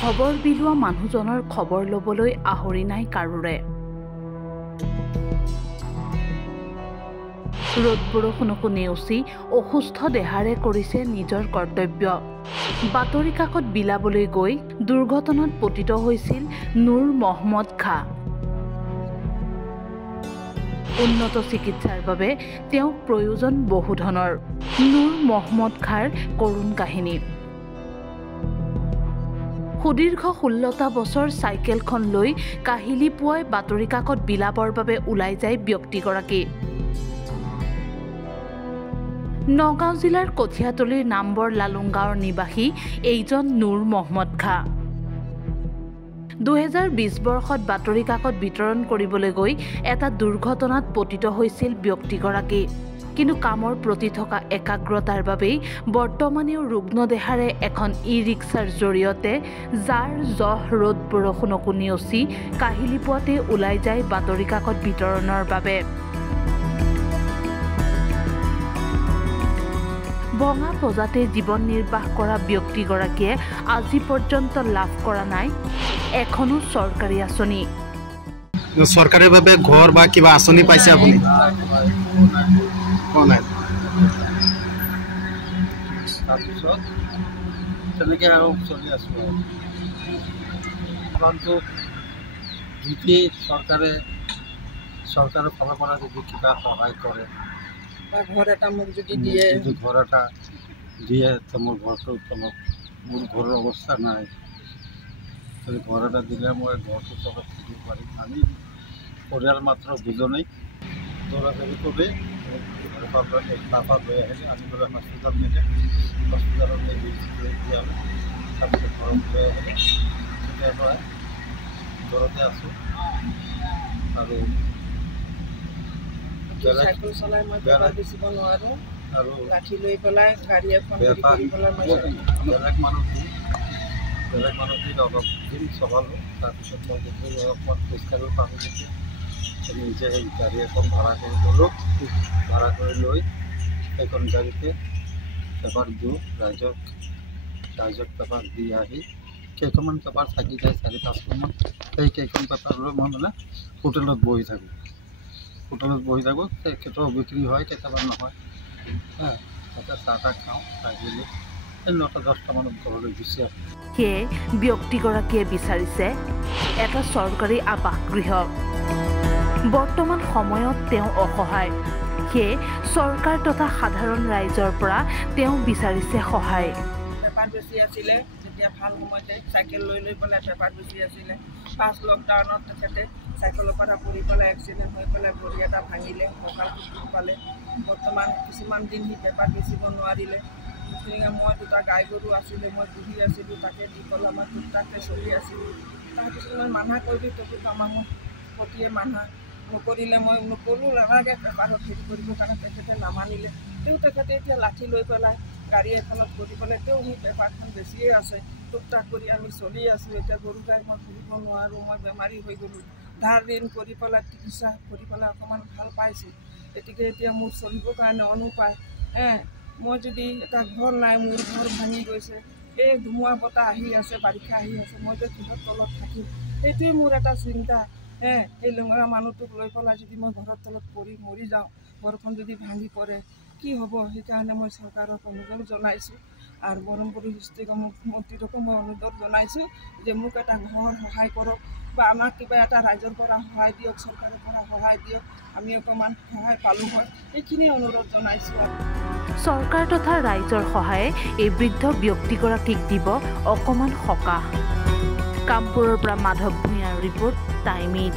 খবৰ বিলোৱা মানুহজনৰ খবৰ ল'বলৈ আহৰি নাই কাৰোৰে। ৰ'দ বৰষুণকো নেওচি অসুস্থ দেহাৰে কৰিছে নিজৰ কৰ্তব্য। বাতৰি কাকত বিলাবলৈ গৈ দুৰ্ঘটনাত পতিত হৈছিল নুৰ মহম্মদ খাঁ। উন্নত চিকিৎসাৰ বাবে তেওঁক প্ৰয়োজন বহু ধনৰ। নুৰ মহম্মদ খাঁৰ কৰুণ কাহিনী। সুদীৰ্ঘ 16টা বছৰ চাইকেলখন লৈ কাহিলি পুৱাই বাতৰি কাকত বিলাবৰ বাবে ওলাই যায় ব্যক্তিগৰাকী। নগাঁও জিলাৰ কঠিয়াতলীৰ নামবৰ লালুংগাঁৱৰ নিবাসী এইজন নুৰ মহম্মদ খাঁ। 2020 বৰ্ষত বাতৰি কাকত বিতৰণ কৰিবলৈ গৈ এটা দুৰ্ঘটনাত পতিত হৈছিল ব্যক্তিগৰাকী। কিন্তু কামৰ প্ৰতি থকা একাগ্ৰতাৰ বাবেই বৰ্তমানেও ৰুগ্ন দেহাৰে এখন ই-ৰিক্সাৰ জৰিয়তে যাৰ জহ ৰ'দ বৰষুণকো নেওচি কাহিলি পুৱাতে ওলাই যায় বাতৰি কাকত বিতৰণৰ বাবে। ভঙা পজাতে জীৱন নিৰ্বাহ কৰা ব্যক্তিগৰাকীয়ে আজি পৰ্যন্ত লাভ কৰা নাই এখনো চৰকাৰী আঁচনি। চৰকাৰীভাৱে ঘৰ বা কিবা আঁচনি পাইছে আপুনি? তেনেকৈ আৰু চলি আছোঁ। যদি চৰকাৰৰ ফালৰ পৰা যদি কিবা সহায় কৰে বা ঘৰ এটা মোক যদি দিয়ে, ঘৰ এটা দিয়ে তো মোৰ ঘৰটো তলত, মোৰ ঘৰৰ অৱস্থা নাই, ঘৰ এটা দিলে মই ঘৰটো তলত থাকিব পাৰিম। আমি পৰিয়াল মাত্ৰ দুজনেই দৌৰাদৌৰি কৰি তাৰপৰা লৈ আহিলে আনি পেলাই হস্পিটেল নিলে, হস্পিটেলত লৈ দিয়া তাৰপিছত ঘৰত লৈ আহিলে। তেতিয়াৰ পৰা ঘৰতে আছোঁ আৰু চাইকেল চলাই মই বেপাৰ বেচিব নোৱাৰোঁ আৰু লাঠি লৈ পেলাই গাড়ী এখন বেলেগ মানুহ দি অলপ দিন চলালোঁ। তাৰপিছত মই দেখি অলপমান খোজকাঢ়িব পাৰোঁ নেকি, নিজে সেই গাড়ী এখন ভাড়া কৰি ল'লোঁ। ভাড়া কৰি লৈ সেইখন গাড়ীতে পেপাৰ দিওঁ, ৰাইজক পেপাৰ দি আহি কেইখনমান পেপাৰ থাকি যায় 4-5খনমান, সেই কেইখন পেপাৰ লৈ মই মানে হোটেলত বহি থাকোঁ। কেতিয়াবা বিক্ৰী হয়, কেতিয়াবা নহয়। তাতে চাহ তাহ খাওঁ, খাই মেলি 9টা-10টা মানত ঘৰলৈ গুচি আহোঁ। সেয়ে ব্যক্তিগৰাকীয়ে বিচাৰিছে এটা চৰকাৰী আৱাসগৃহ। বৰ্তমান সময়ত তেওঁ অসহায়, সেয়ে চৰকাৰ তথা সাধাৰণ ৰাইজৰ পৰা তেওঁ বিচাৰিছে সহায়। পেপাৰ বেচি আছিলে যেতিয়া ভাল সময়তে চাইকেল লৈ পেলাই পেপাৰ বেচি আছিলে। ফাৰ্ষ্ট লকডাউনত তেখেতে চাইকেলৰ পৰা পৰি পেলাই এক্সিডেণ্ট হৈ পেলাই ভৰি এটা ভাঙিলে, কঁকালটো দুখ পালে। বৰ্তমান কিছুমান দিন সি পেপাৰ বেচিব নোৱাৰিলে। মই 2টা গাই গৰু আছিলে, মই পুহি আছিলোঁ, তাকে দি পেলাই মই টুকটাককৈ চলি আছিলোঁ। তাৰপিছত মই মানা কৰিলোঁ, তথাপিও আমাক প্ৰতিয়ে মানা নকৰিলে। মই নকৰোঁ, নালাগে পেপাৰত হেৰি কৰিবৰ কাৰণে, তেখেতে নামানিলে। তেখেতে এতিয়া লাঠি লৈ পেলাই গাড়ী এখনত কৰি পেলাই সি পেপাৰখন বেছিয়ে আছে। টুকটাক কৰি আমি চলি আছোঁ। এতিয়া গৰু গাই মই ঘূৰিব নোৱাৰোঁ, মই বেমাৰী হৈ গ'লোঁ। ধাৰ ঋণ কৰি পেলাই চিকিৎসা কৰি পেলাই অকণমান ভাল পাইছোঁ। গতিকে এতিয়া মোৰ চলিবৰ কাৰণে অনুপায়। মই যদি এটা ঘৰ নাই, মোৰ ঘৰ ভাঙি গৈছে, এই ধুমুহা বতাহ আহি আছে, বাৰিষা আহি আছে, মই যে কিহৰ তলত থাকিম, সেইটোৱে মোৰ এটা চিন্তা। এই লঙৰা মানুহটোক লৈ পেলাই যদি মই ঘৰৰ তলত পৰি মৰি যাওঁ, ঘৰখন যদি ভাঙি পৰে কি হ'ব? সেইকাৰণে মই চৰকাৰক অনুৰোধ জনাইছোঁ আৰু ব্ৰহ্মপুত্ৰ ডিষ্ট্ৰিক্টৰ মুখ্যমন্ত্ৰীকো মই অনুৰোধ জনাইছোঁ যে মোক এটা ঘৰ সহায় কৰক বা আমাক কিবা এটা ৰাইজৰ পৰা সহায় দিয়ক, চৰকাৰৰ পৰা সহায় দিয়ক, আমি অকণমান সহায় পালোঁ হয়, এইখিনি অনুৰোধ জনাইছোঁ। চৰকাৰ তথা ৰাইজৰ সহায়ে এই বৃদ্ধ ব্যক্তিগৰাকীক দিব অকণমান সকাহ। কামপুৰৰ পৰা মাধৱ ভূঞাৰ ৰিপৰ্ট, টাইম 8।